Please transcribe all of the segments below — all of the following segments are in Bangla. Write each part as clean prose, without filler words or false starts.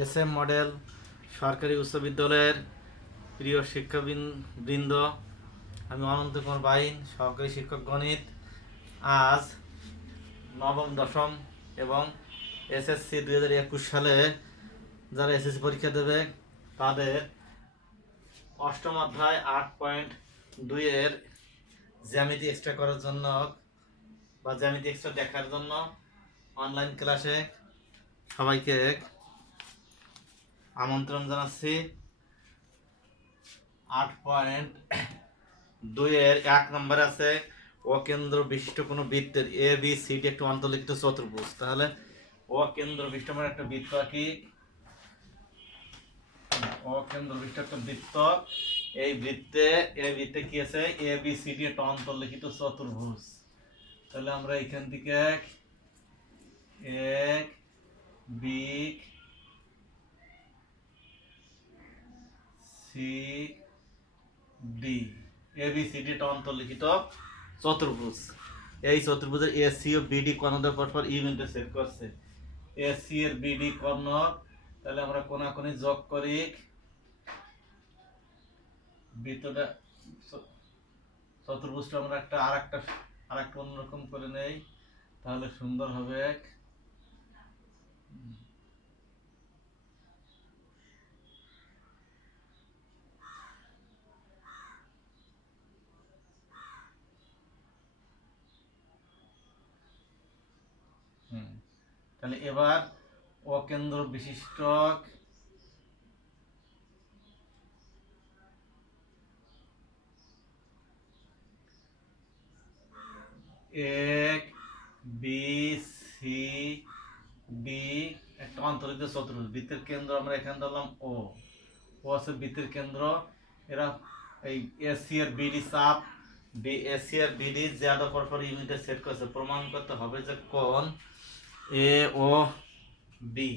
SM মডেল সরকারি উচ্চ বিদ্যালয়ের প্রিয় শিক্ষাবৃন্দ, আমি অনন্ত কুমার বাইন, সহকারী শিক্ষক গণিত। আজ নবম, দশম এবং SSC 2021 সালে যারা SSC পরীক্ষা দেবে তাদের অষ্টম অধ্যায় 8.2 এর জ্যামিতি এক্সট্রা করার জন্য বা জ্যামিতি এক্সট্রা দেখার জন্য অনলাইন ক্লাসে সবাইকে আমন্ত্রণ জানাচ্ছি। 8.2 এর 1 নম্বরে আছে অকেন্দ্র বিশিষ্ট কোনো বৃত্তের ABCD একটি অন্তর্লিখিত চতুর্ভুজ। তাহলে অকেন্দ্র বিশিষ্ট মানে একটা বৃত্ত কি, অকেন্দ্র বিশিষ্ট একটা বৃত্ত, এই বৃত্তে কি আছে, ABCD একটা অন্তর্লিখিত চতুর্ভুজ। তাহলে আমরা এখান থেকে এক বি সি ডি, ABCD একটা অন্তর্লিখিত চতুর্ভুজ। এই চতুর্ভুজের AC ও BD কর্ণ দেওয়ার পরপর ইউনিটে সেট করছে। AC এর BD কর্ণ, তাহলে আমরা কোনাকুনি যোগ করি, বৃত্তটা চতুর্ভুজটা আমরা আরেকটা অন্যরকম করে নেই, তাহলে সুন্দর হবে। তাহলে এবার অকেন্দ্র বিশিষ্ট এক বি সি ডি একটা অন্তর্লিখিত চতুর্ভুজ। বৃত্তের কেন্দ্র আমরা এখানে ধরলাম ও আছে বৃত্তের কেন্দ্র। এরা এই এসি এর বিডি চাপ, এসি এর বিডি জ্যাড পরপর ইউনিটে সেট করেছে। প্রমাণ করতে হবে যে কোণ এ ও বি,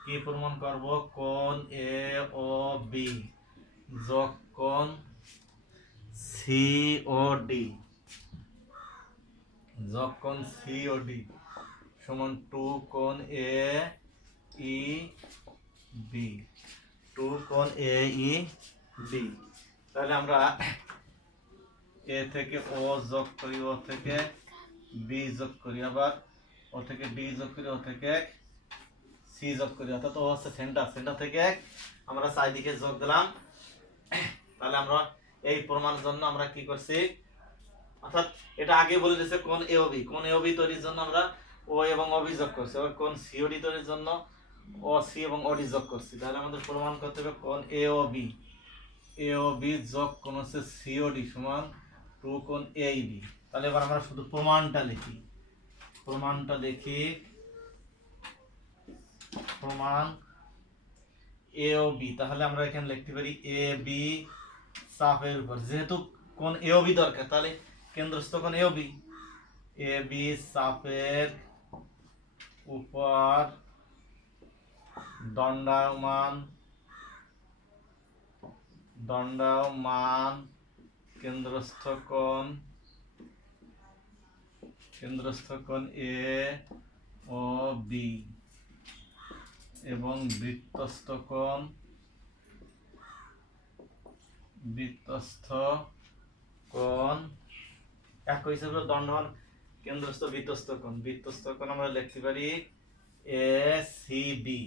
কি প্রমাণ করব, কোণ এ ও বি যোগ কোণ সি ও ডি যোগ কোণ সি ও ডি সমান 2 কোণ এ ই বি, 2 কোণ এ ই বি। তাহলে আমরা এ থেকে ও যোগ করি, ও থেকে বি যোগ করি, আবার ও থেকে ডি যোগ করি, ও থেকে সি যোগ করি, অর্থাৎ ও হচ্ছে সেন্টার থেকে আমরা চারিদিকে যোগ দিলাম। তাহলে আমরা এই প্রমাণের জন্য আমরা কি করছি, অর্থাৎ এটা আগে বলে দিয়েছে কোণ এ ও বি, কোণ এ ও বি তৈরির জন্য আমরা ও এবং ও বি যোগ করছি, আবার কোণ সি ও ডি তৈরির জন্য ও সি এবং ও ডি যোগ করছি। তাহলে আমাদের প্রমাণ করতে হবে কোণ এ ও বি যোগ কোণ হচ্ছে সি ও ডি সমান 2 কোণ এ বি। তাহলে এবার আমরা শুধু প্রমাণটা লিখি, প্রমাণ এ ও বি। তাহলে আমরা এখানে লিখতে পারি এ বি চাপের উপর, যেহেতু কোণ এ ও বি দরকার, তাহলে কেন্দ্রস্থ কোণ এ ও বি চাপের উপর দণ্ডায়মান কেন্দ্রস্থ কোণ এ ও বি এবং বৃত্তস্থ কোণ একই হিসাবে দণ্ডমান কেন্দ্রস্থ বৃত্তস্থ কোণ আমরা লিখতে পারি এ সি বি।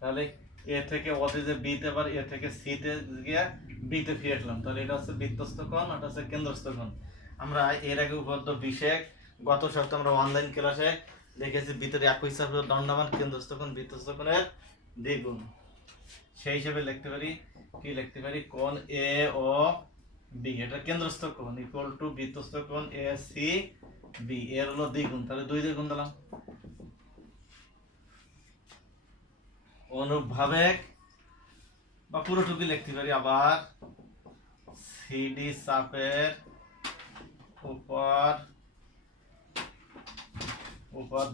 তাহলে এ থেকে ওতে যে বিতে, আবার এ থেকে সি তে গিয়ে বিতে ফিরে আসলাম। তাহলে এটা হচ্ছে বৃত্তস্থ কোণ, এটা হচ্ছে কেন্দ্রস্থ কোণ। আমরা এর আগে উপপাদ্য 20 গত সপ্তাহে আমরা অনলাইন ক্লাসে দেখেছি ভিতরে একই হিসাবে দণ্ডায়মান কেন্দ্রস্থ কোণ বৃত্তস্থ কোণের দ্বিগুণ। সেই হিসেবে লিখতে পারি কোণ এ ও বি, এটা কেন্দ্রস্থ কোণ, ইকুয়াল টু বৃত্তস্থ কোণ এ সি বি, এর হলো দ্বিগুণ, তাহলে 2 দিয়ে গুণ দিলাম। অনুরূপভাবে বা পুরোটুকু লিখতে পারি আবার সিডি চাপের উপর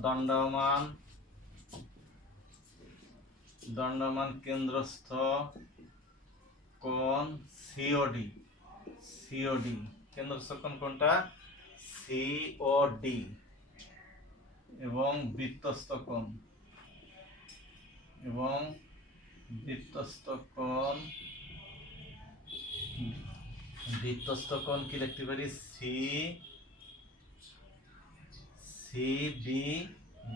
দণ্ডায়মান কেন্দ্রস্থ কোণ সিওডি, কেন্দ্রস্থ কোণ কোনটা, সিওডি। এবং বৃত্তস্থ কোণ এবং বৃত্তস্থ কোণ কি লিখতে পারি সি সি বি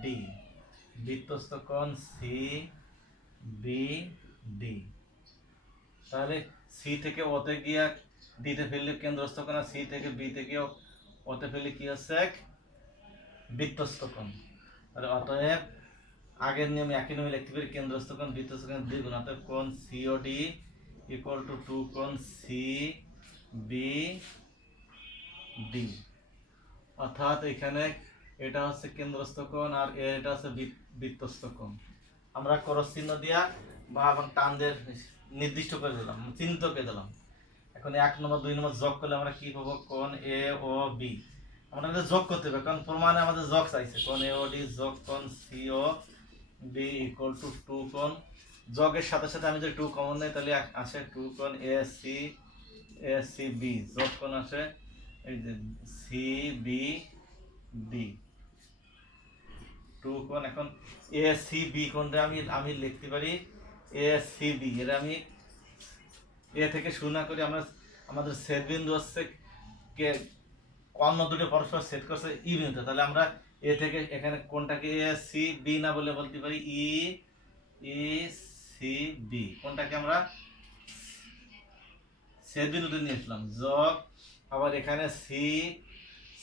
ডি বৃত্তস্থ কোণ সি বি ডি। তাহলে সি থেকে ওতে গিয়া ডিতে ফেললে কেন্দ্রস্থ কোণ, আর সি থেকে বি থেকে ওতে ফেললে কি হচ্ছে বৃত্তস্থ কোণ। তাহলে অতএব আগের নিয়মে একই নিয়মে লিখতে পারি কেন্দ্রস্থ কোণ বৃত্তস্থ কোণ দ্বিগুণ, অতএব কোণ সিওডি ইকুয়াল টু 2 কোণ সি বি ডি। অর্থাৎ এখানে এটা হচ্ছে কেন্দ্রস্থ কোণ আর এটা হচ্ছে বৃত্তস্থ কোণ। আমরা ক্রস চিহ্ন দিয়া বা টান দিয়ে নির্দিষ্ট করে দিলাম, চিহ্নিত করে দিলাম। এখন 1 নম্বর 2 নম্বর যোগ করলে আমরা কি পাবো কোণ এ ও বি। আমাদের যোগ করতে হবে কারণ প্রমাণে আমাদের যোগ চাইছে। কোণ এ ও ডি যোগ কোণ C O B equal to 2 কোণ, যোগের সাথে সাথে আমি যদি 2 কমন নেই তাহলে আসে 2 কোণ এ সি বি যোগ কোণ আসে এই যে সি বি ডি 2 কোণ। এখন এ সি বি কোণটা আমি লিখতে পারি এ সি বি। এটা আমি এ থেকে শুরু না করি, আমরা আমাদের ছেদ বিন্দু হচ্ছে কে অন্য দুটো পরস্পর ছেদ করছে ই বিন্দুতে। তাহলে আমরা এ থেকে এখানে কোনটাকে এ সি বি না বলে বলতে পারি ই সি বি। কোনটাকে আমরা ছেদ বিন্দুতে নিয়ে আসলাম যোগ, আবার এখানে সি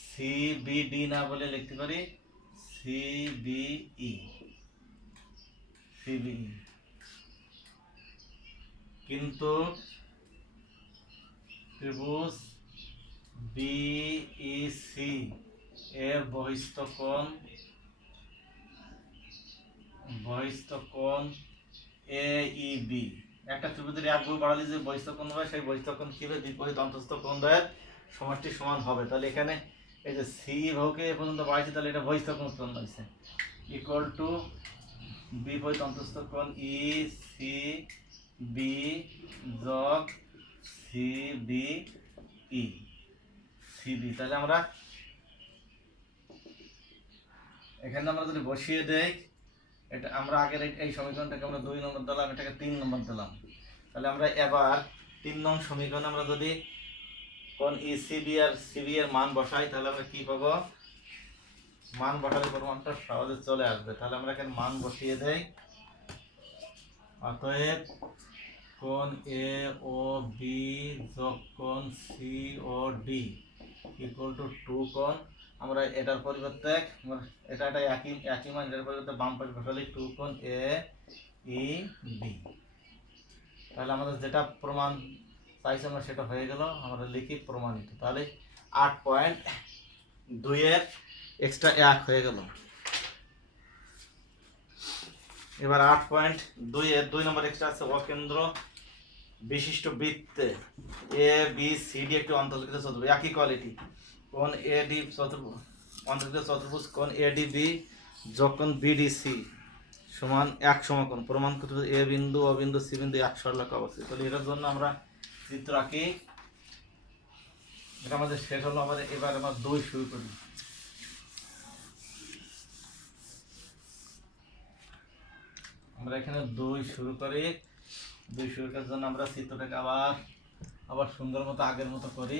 সি বি ডি না বলে লিখতে পারি সি বি ই কিন্তু ত্রিভুজ বিইসি এর বহিস্থ কোণ এইবি। একটা ত্রিভুজের এক গুণ বাড়ালে যে বহিস্থ কোণ হয় সেই বহিস্থ কোণ কি হবে বিপরীত অন্তঃস্থ কোণ দ্বয়ের সমষ্টি সমান হবে। তাহলে এখানে এই যে সি বাহুকে এ পর্যন্ত বাড়াইছে, তাহলে এটা বহিস্থ কোণ উৎপন্ন হয়েছে ইকুয়াল টু বিপরীত অন্তঃস্থ কোণ ই সি বি যোগ C B E C B. তাহলে আমরা এখানে আমরা যদি বসিয়ে দেই, এটা আমরা আগের এই সমীকরণটাকে আমরা 2 নম্বর দিলাম, এটাকে 3 নম্বর দিলাম। তাহলে আমরা এবার 3 নং সমীকরণে আমরা যদি কোণ ইসিবি আর সিবি এর মান বসাই তাহলে আমরা কি পাবো, মান বসালে প্রমাণটা সহজে চলে আসবে। তাহলে আমরা এখানে মান বসিয়ে দেই। অতএব কোণ এ ও বি যোগ কোণ C O D equal to 2 কোণ, আমরা এটার পরিবর্তে এটা একই মান, এটার পরিবর্তে বাম পাশে বসালে 2 কোণ এ ই বি। তাহলে আমাদের যেটা প্রমাণ চাইছে আমরা সেটা হয়ে গেল, আমরা লিখি প্রমাণিত। তাহলে 8.2 এর এক্সট্রা 1 হয়ে গেল। এবার 8.2 এর 2 নম্বর এক্সট্রা আছে অকেন্দ্র বিশিষ্ট বৃত্তে এ বি সি ডি একটি অন্তর্লিখিত চতুর্ভুজ একই কোয়ালিটি কোণ এ ডি অন্তর্লিখিত চতুর্ভুজ কোণ এ ডি বি যোগ কোণ বি ডি সি সমান 1 সমকোণ। প্রমাণ করতে হবে এ বিন্দু ও বিন্দু সি বিন্দু এক সরলরেখা অবস্থিত। তাহলে এটার জন্য আমরা চিত্র আঁকি। এটা আমাদের শেষ হলো। এবার আমরা 2 শুরু করি। আমরা এখানে 2 শুরু করি। 2 শুরু করার জন্য আমরা চিত্রটাকে আবার সুন্দর মতো আগের মতো করি।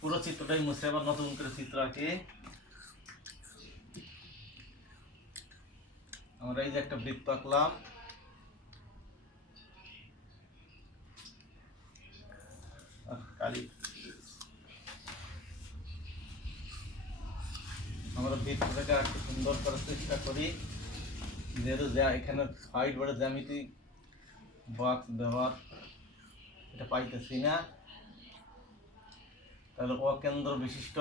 পুরো চিত্রটাই মুছে আবার নতুন করে চিত্র আঁকি। আমরা এই যে একটা বৃত্ত আঁকলাম, আমরা বৃত্তটাকে একটু সুন্দর করার চেষ্টা করি। যেহেতু এখানে হোয়াইট বোর্ডের জ্যামিতি বক্স ব্যবহার এটা পাইতেছি না, তাহলে অকেন্দ্র বিশিষ্ট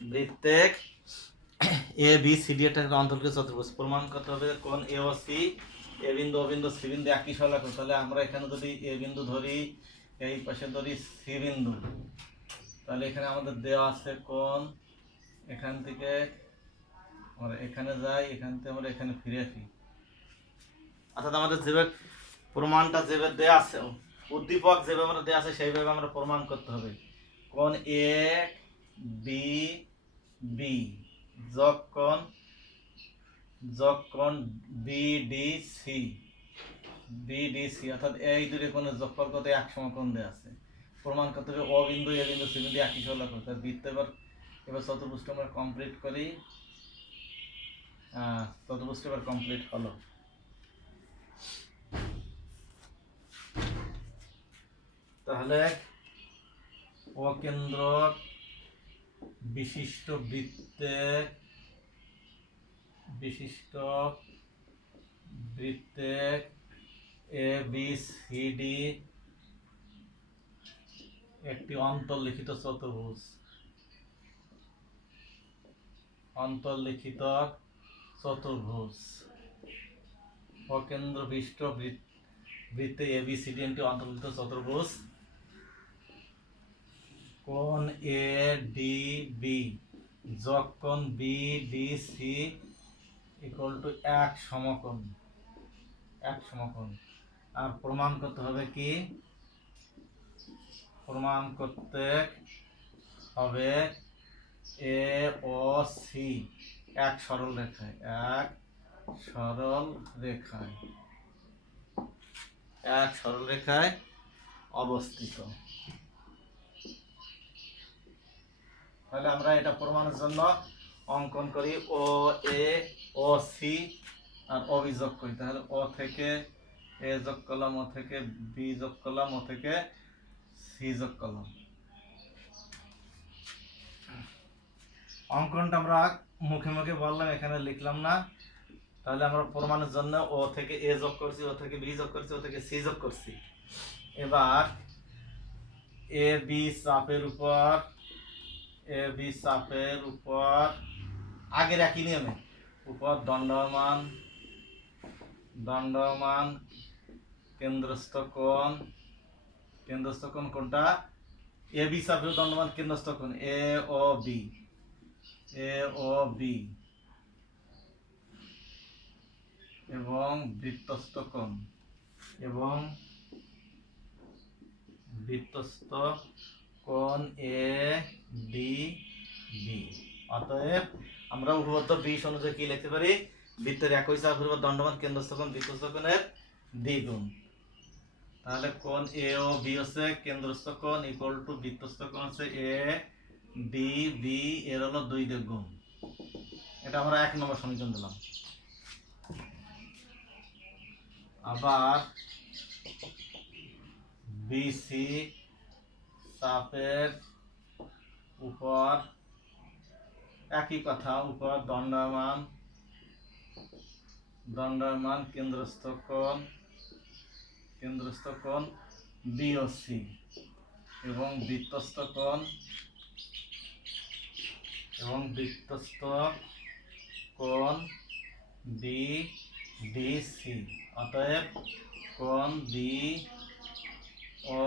বৃত্তে এ বি সি ডি একটা অন্তর্লিখিত চতুর্ভুজ। প্রমাণ করতে হবে কোণ এ ও সি, এ বিন্দু ও বিন্দু সি বিন্দু একই সরলরেখা। তাহলে আমরা এখানে যদি এ বিন্দু ধরি, এই পাশে ধরি সি বিন্দু, তাহলে এখানে আমাদের দেওয়া আছে কোণ এখান থেকে আমরা এখানে যাই, এখান থেকে আমরা এখানে ফিরে আসি। অর্থাৎ আমাদের যেভাবে প্রমাণটা যেভাবে দেওয়া আছে, উদ্দীপক যেভাবে আমরা দেওয়া আছে সেইভাবে আমরা প্রমাণ করতে হবে। কোণ এ বি বি যোগকোণ বিডিসি অর্থাৎ এই দুটি কোণের যোগফল কত, এক সমকোণ দেয়া আছে। প্রমাণ করতে হবে ও বিন্দু এ বিন্দু সি বিন্দু একই সরলা করতে হবে। বৃত্ত এবার চতুর্ভুজটা আমরা কমপ্লিট করি। চতুর্ভুজটা এবার কমপ্লিট হলো। তাহলে অকেন্দ্রক বিশিষ্ট বৃত্তে এ বি সি ডি একটি অন্তর্লিখিত চতুর্ভুজ অকেন্দ্র বিশিষ্ট বৃত্তে এ বি সি ডি একটি অন্তর্লিখিত চতুর্ভুজ কোণ এ ডি বি যোগকোণ B D C equal to এক সমকোণ। আর প্রমাণ করতে হবে কি, প্রমাণ করতে হবে এ ও সি এক সরল রেখায় অবস্থিত। তাহলে আমরা এটা প্রমাণের জন্য অঙ্কন করি ও এ ও সি আর অভিযোগ করি। তাহলে ও থেকে এ যোগ করলাম, ও থেকে বি যোগ করলাম, ও থেকে সি যোগ করলাম। অঙ্কনটা আমরা মুখে মুখে বললাম, এখানে লিখলাম না। তাহলে আমরা প্রমাণের জন্য ও থেকে এ যোগ করছি, ও থেকে বি যোগ করছি, ও থেকে সি যোগ করছি। এবার এ বি চাপের উপর আগের একই নিয়মে উপর দণ্ডমান কেন্দ্রস্থ কোণ কোনটা, এ বি চাপের দণ্ডমান কেন্দ্রস্থ কোণ এ ও বি এবং বৃত্তস্থ কোণ এ ডি বি। অতএব আমরা উপপাদ্য 20 অনুযায়ী কি লিখতে পারি, বৃত্তের একই চাপের উপর দণ্ডমান কেন্দ্রস্থ কোণ বৃত্তস্থ কোণের দ্বিগুণ। তাহলে কোণ এ ও বি হচ্ছে কেন্দ্রস্থ কোণ ইকুয়াল টু বৃত্তস্থ কোণ হচ্ছে এ ডি বি এর হলো 2 দিয়ে গুণ। এটা আমরা 1 নম্বর সমীকরণ দিলাম। আবার বিসি চাপের উপর একই কথা, উপর দণ্ডায়মান কেন্দ্রস্থ কোণ বিওসি এবং বৃত্তস্থ কোণ বিডিসি। অতএব কোণ B O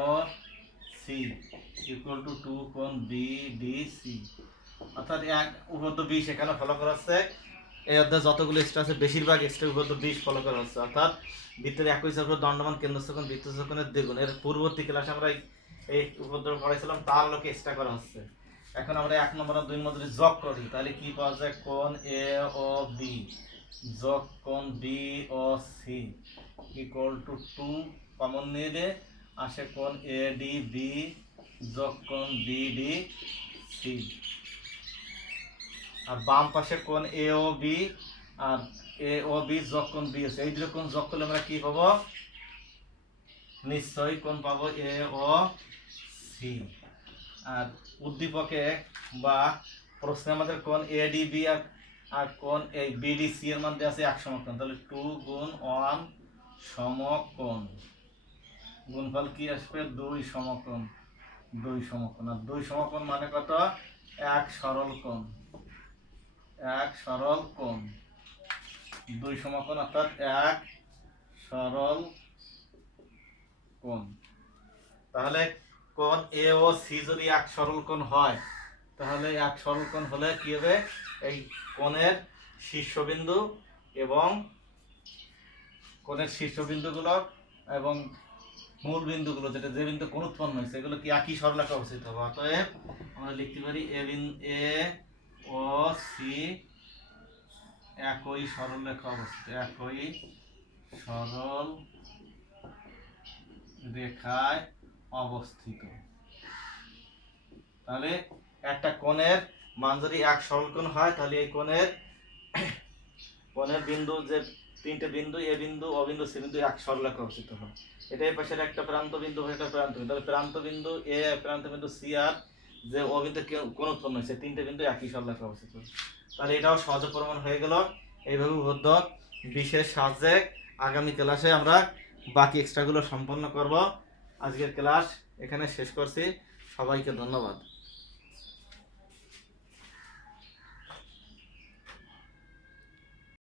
C equal to 2 কোণ বিডিসি। অর্থাৎ উপপাদ্য 20 এখানে ফলো করা হচ্ছে। এই অধ্যায়ে যতগুলো এক্সট্রা আছে বেশিরভাগ এক্সট্রা উপপাদ্য 20 ফলো করা হচ্ছে। অর্থাৎ বৃত্তের একই চাপের দণ্ডমান কেন্দ্রস্থ কোণ বৃত্তস্থ কোণের দ্বিগুণ। এর পূর্ববর্তী ক্লাসে আমরা এই উপপাদ্য পড়াইছিলাম, তার লোকে এক্সট্রা করা হচ্ছে। এখন আমরা 1 নম্বর আর 2 নম্বর যদি যোগ করি তাহলে কি পাওয়া যায়, কোণ এ ও বি যোগ কোণ B O C equal to 2 common নিয়ে আসে কোণ এ ডি বি যোগ কোণ বিডি সি। আর বাম পাশে কোণ এ ও বি আর এ ও বি যোগ কোণ বি আছে। এই দুটো কোণ যোগ করলে আমরা কি পাবো, নিশ্চয়ই কোণ পাবো এ ও সি। আর উদ্দীপকে বা প্রশ্নে আমাদের কোণ এ ডি বি আর কোণ এই বিডি সি এর মধ্যে আছে এক সমকোণ। তাহলে 2 গুণ 1 সমকোণ, গুণফল কি আসবে 2 সমকোণ। আর 2 সমকোণ মানে কত, এক সরল কোণ। 2 সমকোণ অর্থাৎ এক সরল কোণ। তাহলে কোণ এ ও সি যদি এক সরল কোণ হয়, তাহলে এক সরল কোণ হলে কি হবে, এই কোণের শীর্ষবিন্দু এবং কোণের শীর্ষবিন্দুগুলো এবং মূল বিন্দুগুলো, যেটা যে বিন্দু কোণ উৎপন্ন হয়েছে, এগুলো কি একই সরলরেখায় অবস্থিত হবে। অতএব আমরা লিখতে পারি এ ও সি একই সরলরেখা অবস্থিত, একই সরল রেখায় অবস্থিত। তাহলে একটা কোণের মান যদি এক সরলকোণ হয় তাহলে এই কোণের বিন্দু যে তিনটে বিন্দু এ বিন্দু ও বিন্দু সি বিন্দু এক সরলরেখায় অবস্থিত হয়। এটা এই পাশের একটা প্রান্ত বিন্দু, এটা প্রান্ত বিন্দু, তাহলে প্রান্ত বিন্দু এ, প্রান্ত বিন্দু সি আর যে ও বিন্দু কোণ উৎপন্ন হয়েছে তিনটে বিন্দু একই সরলরেখায় অবস্থিত। তাহলে এটাও সহজ প্রমাণ হয়ে গেল। এইভাবে উদ্যোগ বিশেষ সাহায্যে আগামী ক্লাসে আমরা বাকি এক্সট্রাগুলো সম্পন্ন করব। আজকের ক্লাস এখানে শেষ করছি। সবাইকে ধন্যবাদ।